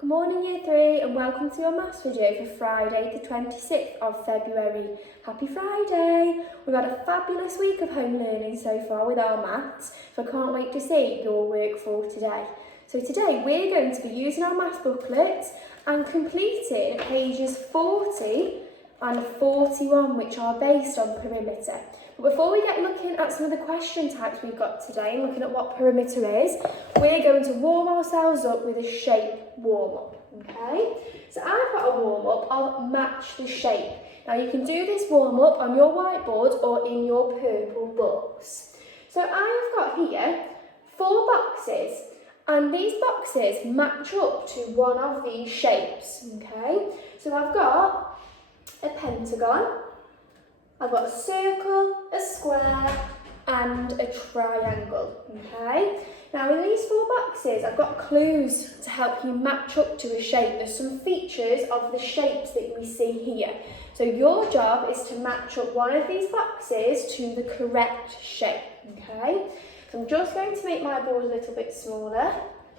Good morning Year 3 and welcome to your maths video for Friday the 26th of February. Happy Friday! We've had a fabulous week of home learning so far with our maths, so I can't wait to see your work for today. So today we're going to be using our maths booklet and completing pages 40 and 41 which are based on perimeter. But before we get looking at some of the question types we've got today and looking at what perimeter is, we're going to warm ourselves up with a shape warm-up, okay? So I've got a warm-up of match the shape. Now you can do this warm-up on your whiteboard or in your purple books. So I've got here 4 boxes and these boxes match up to one of these shapes, okay? So I've got a pentagon, I've got a circle, a square and a triangle, okay? Now in these 4 boxes I've got clues to help you match up to a shape. There's some features of the shapes that we see here. So your job is to match up one of these boxes to the correct shape, okay? So I'm just going to make my board a little bit smaller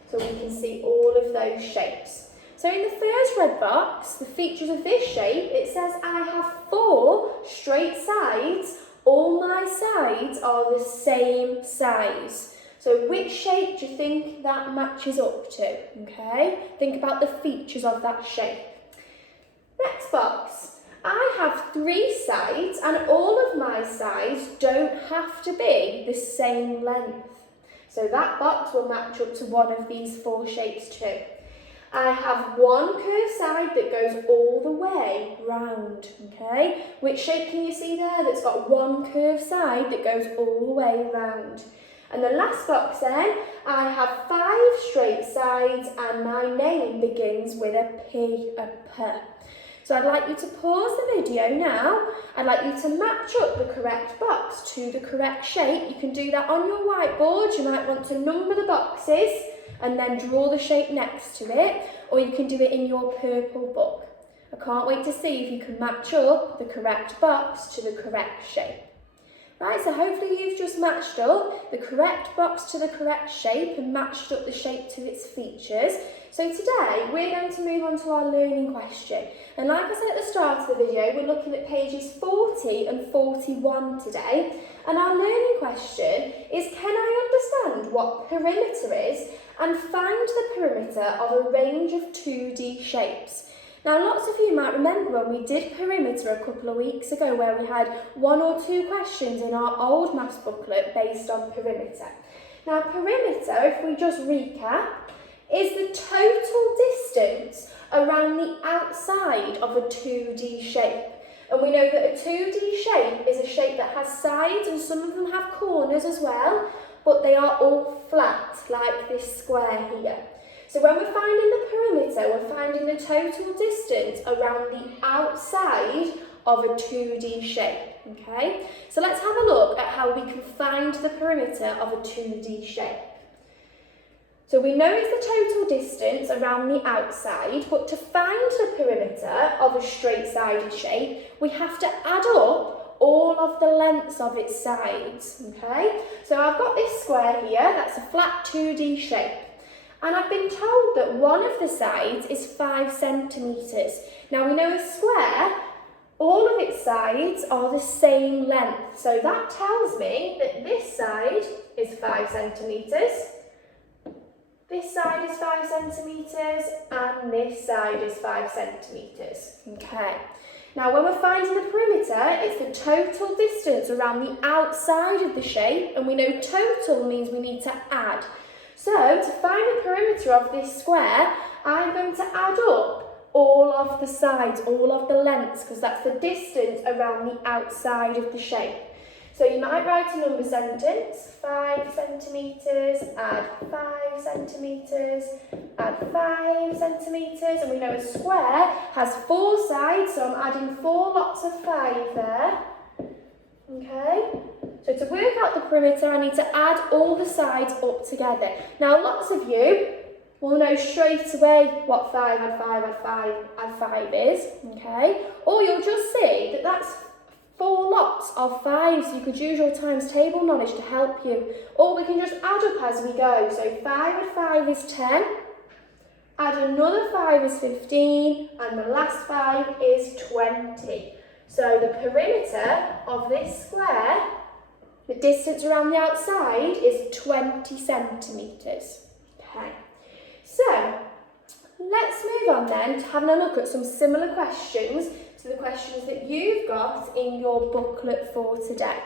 so we can see all of those shapes. So in the first red box, the features of this shape, it says I have 4 straight sides. All my sides are the same size. So which shape do you think that matches up to? Okay, think about the features of that shape. Next box, I have 3 sides and all of my sides don't have to be the same length. So that box will match up to one of these 4 shapes too. I have 1 curved side that goes all the way round, okay? Which shape can you see there that's got 1 curved side that goes all the way round? And the last box then, I have 5 straight sides and my name begins with a P, a P. So I'd like you to pause the video now. I'd like you to match up the correct box to the correct shape. You can do that on your whiteboard. You might want to number the boxes and then draw the shape next to it, or you can do it in your purple book. I can't wait to see if you can match up the correct box to the correct shape. Right, so hopefully you've just matched up the correct box to the correct shape and matched up the shape to its features. So today we're going to move on to our learning question. And like I said at the start of the video, we're looking at pages 40 and 41 today. And our learning question is, can I understand what perimeter is and find the perimeter of a range of 2D shapes? Now lots of you might remember when we did perimeter a couple of weeks ago where we had 1 or 2 questions in our old maths booklet based on perimeter. Now perimeter, if we just recap, is the total distance around the outside of a 2D shape. And we know that a 2D shape is a shape that has sides and some of them have corners as well, but they are all flat like this square here. So when we're finding the perimeter, we're finding the total distance around the outside of a 2D shape, okay? So let's have a look at how we can find the perimeter of a 2D shape. So we know it's the total distance around the outside, but to find the perimeter of a straight-sided shape, we have to add up all of the lengths of its sides, okay? So I've got this square here, that's a flat 2D shape. And I've been told that one of the sides is 5 centimetres. Now we know a square, all of its sides are the same length. So that tells me that this side is 5 centimetres, this side is 5 centimetres, and this side is 5 centimetres. Okay. Now when we're finding the perimeter, it's the total distance around the outside of the shape, and we know total means we need to add. So, to find the perimeter of this square, I'm going to add up all of the sides, all of the lengths, because that's the distance around the outside of the shape. So you might write a number sentence, 5 centimetres, add 5 centimetres, add 5 centimetres, and we know a square has 4 sides, so I'm adding 4 lots of 5 there, okay? So to work out the perimeter, I need to add all the sides up together. Now, lots of you will know straight away what 5 add 5 add 5 add 5 is, okay? Or you'll just see that that's 4 lots of 5s. You could use your times table knowledge to help you. Or we can just add up as we go. So 5 add 5 is 10, add another 5 is 15, and the last 5 is 20. So the perimeter of this square, the distance around the outside, is 20 centimetres. Okay, so let's move on then to having a look at some similar questions to the questions that you've got in your booklet for today.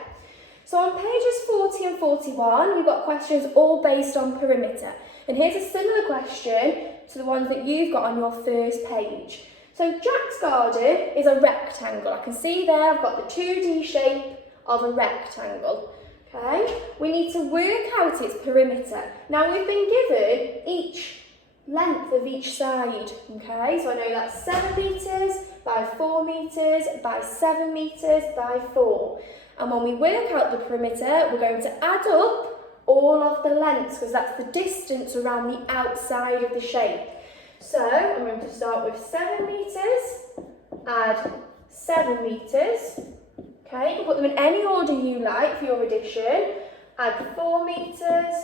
So on pages 40 and 41, we've got questions all based on perimeter. And here's a similar question to the ones that you've got on your first page. So Jack's garden is a rectangle. I can see there I've got the 2D shape of a rectangle. Okay, we need to work out its perimeter. Now we've been given each length of each side, okay, so I know that's 7 metres by 4 metres by 7 metres by 4. And when we work out the perimeter, we're going to add up all of the lengths because that's the distance around the outside of the shape. So I'm going to start with 7 metres, add 7 metres, okay, you can put them in any order you like for your addition, add 4 metres,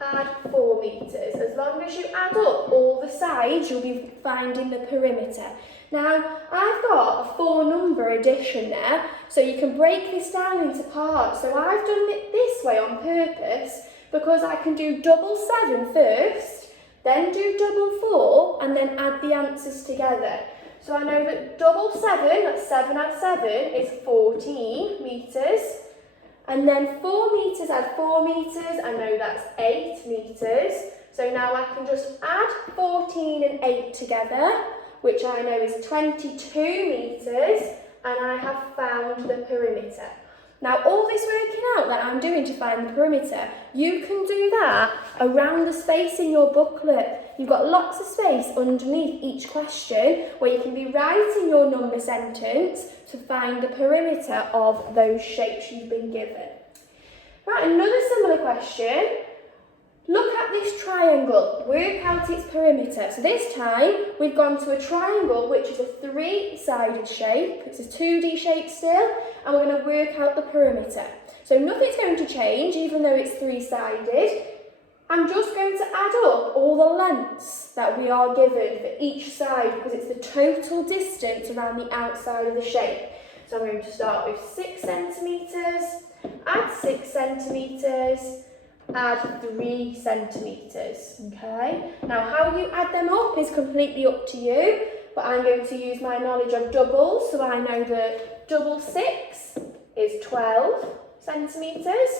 add 4 metres. As long as you add up all the sides, you'll be finding the perimeter. Now, I've got a 4-number addition there, so you can break this down into parts. So I've done it this way on purpose because I can do double 7 first, then do double 4, and then add the answers together. So I know that double 7, that's 7 add 7, is 14 metres. And then 4 metres add 4 metres, I know that's 8 metres. So now I can just add 14 and 8 together, which I know is 22 metres, and I have found the perimeter. Now all this working out that I'm doing to find the perimeter, you can do that around the space in your booklet. You've got lots of space underneath each question where you can be writing your number sentence to find the perimeter of those shapes you've been given. Right, another similar question. Look at this triangle, work out its perimeter. So this time we've gone to a triangle which is a 3-sided shape. It's a 2D shape still, and we're going to work out the perimeter. So nothing's going to change even though it's 3-sided. I'm just going to add up all the lengths that we are given for each side because it's the total distance around the outside of the shape. So I'm going to start with 6 centimetres, add 6 centimetres, add 3 centimetres, okay? Now how you add them up is completely up to you, but I'm going to use my knowledge of doubles, so I know that double 6 is 12 centimetres,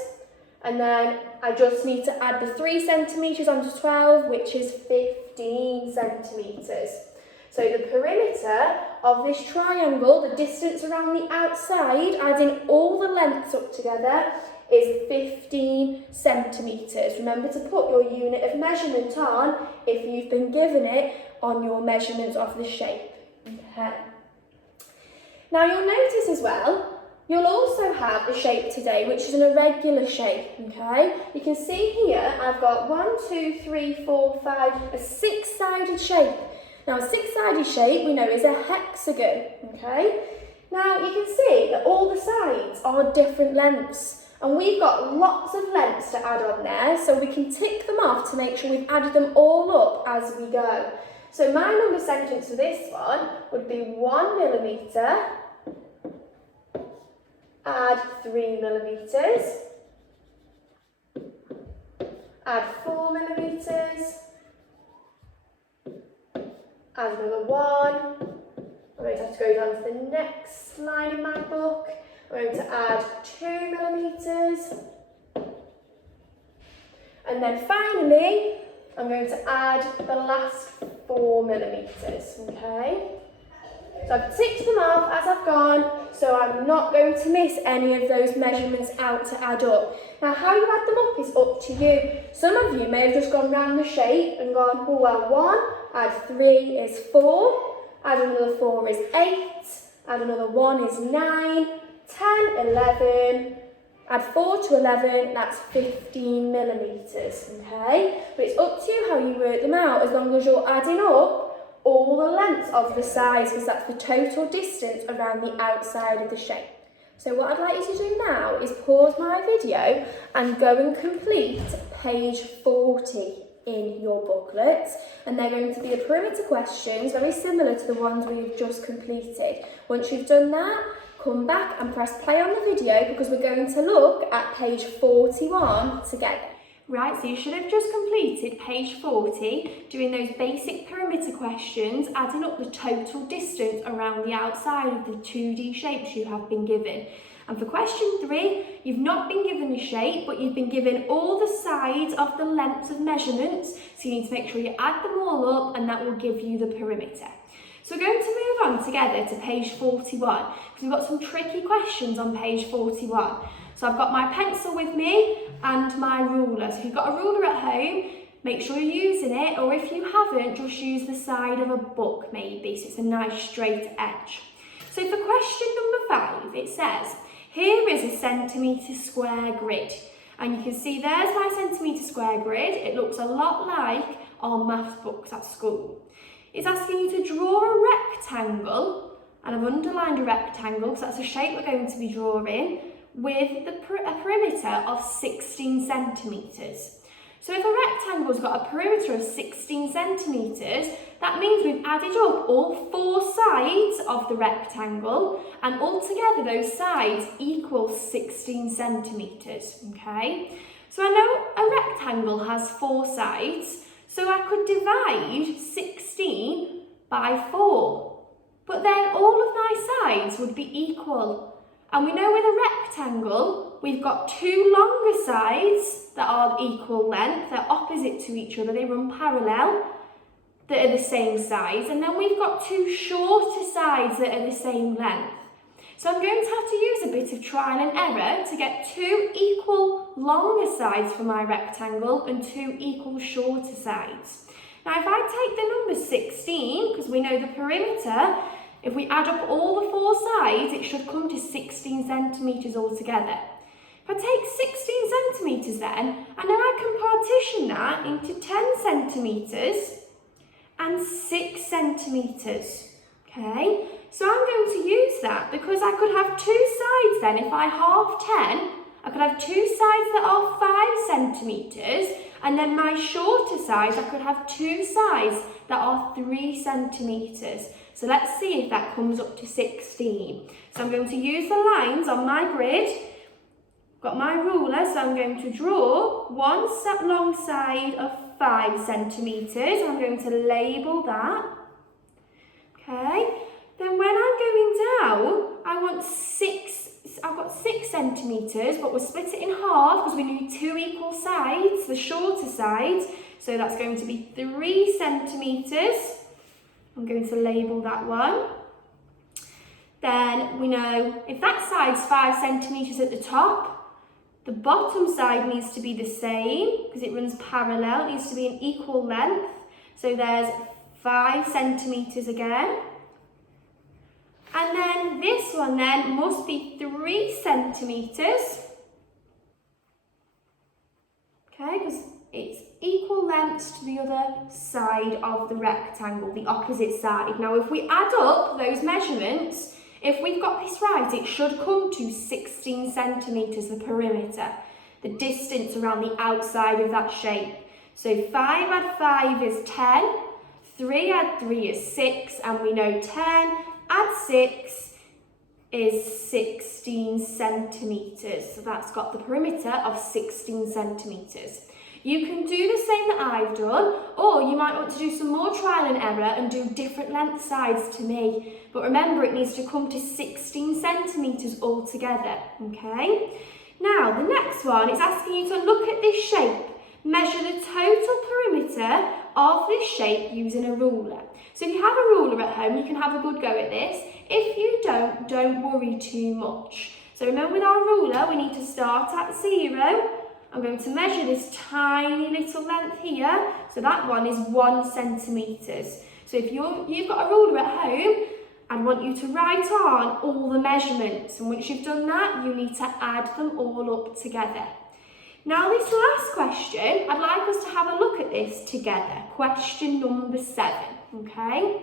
and then I just need to add the 3 centimetres onto 12, which is 15 centimetres. So the perimeter of this triangle, the distance around the outside, adding all the lengths up together, is 15 centimetres. Remember to put your unit of measurement on if you've been given it on your measurements of the shape. Okay. Now you'll notice as well, you'll also have a shape today which is an irregular shape, okay? You can see here I've got 1, 2, 3, 4, 5, a 6-sided shape. Now a 6-sided shape we know is a hexagon, okay? Now you can see that all the sides are different lengths. And we've got lots of lengths to add on there, so we can tick them off to make sure we've added them all up as we go. So my number sentence for this one would be 1 millimetre, add 3 millimetres, add 4 millimetres, add another 1. I'm going to have to go down to the next line in my book. I'm going to add 2 millimetres, and then finally I'm going to add the last 4 millimetres, okay? So I've ticked them off as I've gone, so I'm not going to miss any of those measurements out to add up. Now how you add them up is up to you. Some of you may have just gone round the shape and gone, oh well, 1, add 3 is 4, add another 4 is 8, add another 1 is 9, 10, 11, add 4 to 11, that's 15 millimetres, okay? But it's up to you how you work them out, as long as you're adding up all the lengths of the sides, because that's the total distance around the outside of the shape. So what I'd like you to do now is pause my video and go and complete page 40 in your booklet, and they're going to be the perimeter questions, very similar to the ones we've just completed. Once you've done that, come back and press play on the video because we're going to look at page 41 together. Right, so you should have just completed page 40, doing those basic perimeter questions, adding up the total distance around the outside of the 2D shapes you have been given. And for question 3, you've not been given a shape, but you've been given all the sides of the lengths of measurements, so you need to make sure you add them all up, and that will give you the perimeter. So we're going to move on together to page 41, because we've got some tricky questions on page 41. So I've got my pencil with me and my ruler. So if you've got a ruler at home, make sure you're using it, or if you haven't, just use the side of a book maybe, so it's a nice straight edge. So for question number 5, it says, here is a centimetre square grid. And you can see there's my centimetre square grid. It looks a lot like our maths books at school. It's asking you to draw a rectangle, and I've underlined a rectangle because that's a shape we're going to be drawing, with a perimeter of 16 centimetres. So if a rectangle's got a perimeter of 16 centimetres, that means we've added up all 4 sides of the rectangle, and altogether those sides equal 16 centimetres, okay? So I know a rectangle has 4 sides, so I could divide 16 by 4. But then all of my sides would be equal. And we know with a rectangle, we've got 2 longer sides that are equal length, they're opposite to each other, they run parallel, that are the same size, and then we've got 2 shorter sides that are the same length. So I'm going to have to use a bit of trial and error to get 2 equal longer sides for my rectangle and 2 equal shorter sides. Now if I take the number 16, because we know the perimeter, if we add up all the 4 sides, it should come to 16 centimetres altogether. If I take 16 centimetres then, and then I can partition that into 10 centimetres and 6 centimetres, okay? So I'm going to use that because I could have 2 sides then. If I half 10, I could have 2 sides that are 5 centimetres, and then my shorter sides, I could have 2 sides that are 3 centimetres. So let's see if that comes up to 16. So I'm going to use the lines on my grid. Got my ruler, so I'm going to draw one long side of 5 centimetres. I'm going to label that. Okay. Then when I'm going down, I've got 6 centimetres, but we'll split it in half because we need 2 equal sides, the shorter sides. So that's going to be 3 centimetres. I'm going to label that one. Then we know if that side's 5 centimetres at the top, the bottom side needs to be the same because it runs parallel. It needs to be an equal length. So there's 5 centimetres again. And then this one then must be 3 centimetres. Okay, because it's equal lengths to the other side of the rectangle, the opposite side. Now if we add up those measurements, if we've got this right, it should come to 16 centimetres, the perimeter, the distance around the outside of that shape. So 5 add 5 is 10, 3 add 3 is 6, and we know 10 add 6 is 16 centimetres. So that's got the perimeter of 16 centimetres. You can do the same that I've done, or you might want to do some more trial and error and do different length sides to me. But remember, it needs to come to 16 centimetres altogether, okay? Now, the next one is asking you to look at this shape. Measure the total perimeter of this shape using a ruler. So if you have a ruler at home, you can have a good go at this. If you don't worry too much. So remember with our ruler, we need to start at 0. I'm going to measure this tiny little length here. So that one is 1 centimetres. So if you've got a ruler at home, I'd want you to write on all the measurements. And once you've done that, you need to add them all up together. Now this last question, I'd like us to have a look at this together. Question number 7, okay?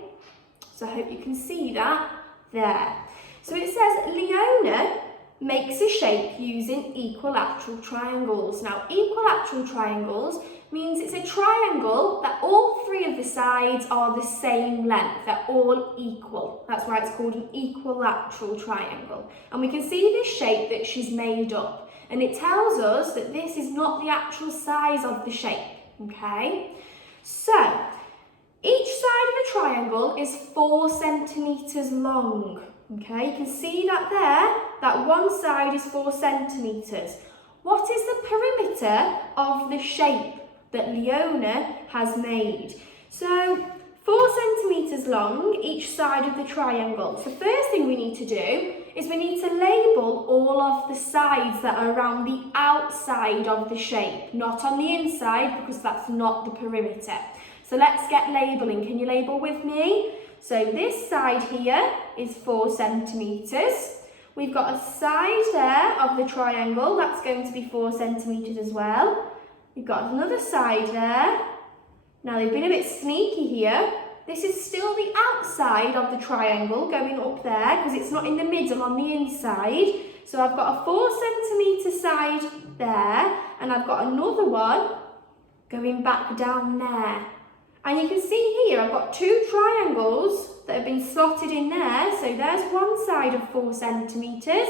So I hope you can see that there. So it says, Leona makes a shape using equilateral triangles. Now, equilateral triangles means it's a triangle that all three of the sides are the same length, they're all equal. That's why it's called an equilateral triangle. And we can see this shape that she's made up, and it tells us that this is not the actual size of the shape, okay? So, each side of the triangle is 4 centimetres long, okay? You can see that there, that one side is 4 centimetres. What is the perimeter of the shape that Leona has made? So 4 centimetres long, each side of the triangle. So first thing we need to do is we need to label all of the sides that are around the outside of the shape, not on the inside, because that's not the perimeter. So let's get labelling. Can you label with me? So this side here is 4 centimetres. We've got a side there of the triangle, that's going to be 4 centimetres as well. We've got another side there. Now they've been a bit sneaky here. This is still the outside of the triangle going up there because it's not in the middle on the inside. So I've got a 4 centimetre side there, and I've got another one going back down there. And you can see here I've got 2 triangles that have been slotted in there. So there's one side of 4 centimetres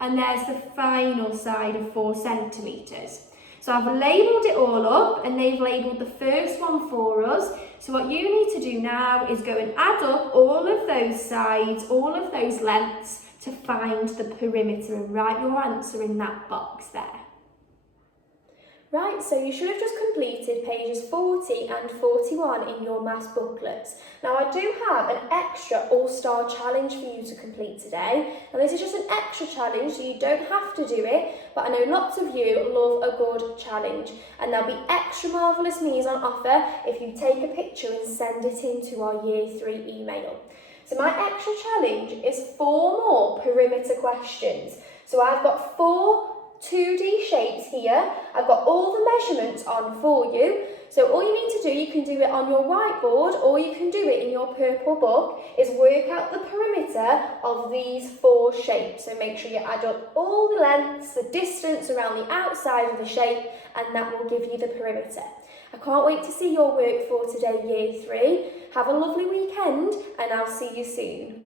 and there's the final side of 4 centimetres. So I've labelled it all up and they've labelled the first one for us. So what you need to do now is go and add up all of those sides, all of those lengths to find the perimeter and write your answer in that box there. Right, so you should have just completed pages 40 and 41 in your maths booklets. Now I do have an extra all-star challenge for you to complete today. Now this is just an extra challenge, so you don't have to do it, but I know lots of you love a good challenge. And there'll be extra marvellous me's on offer if you take a picture and send it into our Year 3 email. So my extra challenge is 4 more perimeter questions. So I've got 4 2D shapes here. I've got all the measurements on for you. So all you need to do, you can do it on your whiteboard or you can do it in your purple book, is work out the perimeter of these 4 shapes. So make sure you add up all the lengths, the distance around the outside of the shape, and that will give you the perimeter. I can't wait to see your work for today, Year 3. Have a lovely weekend and I'll see you soon.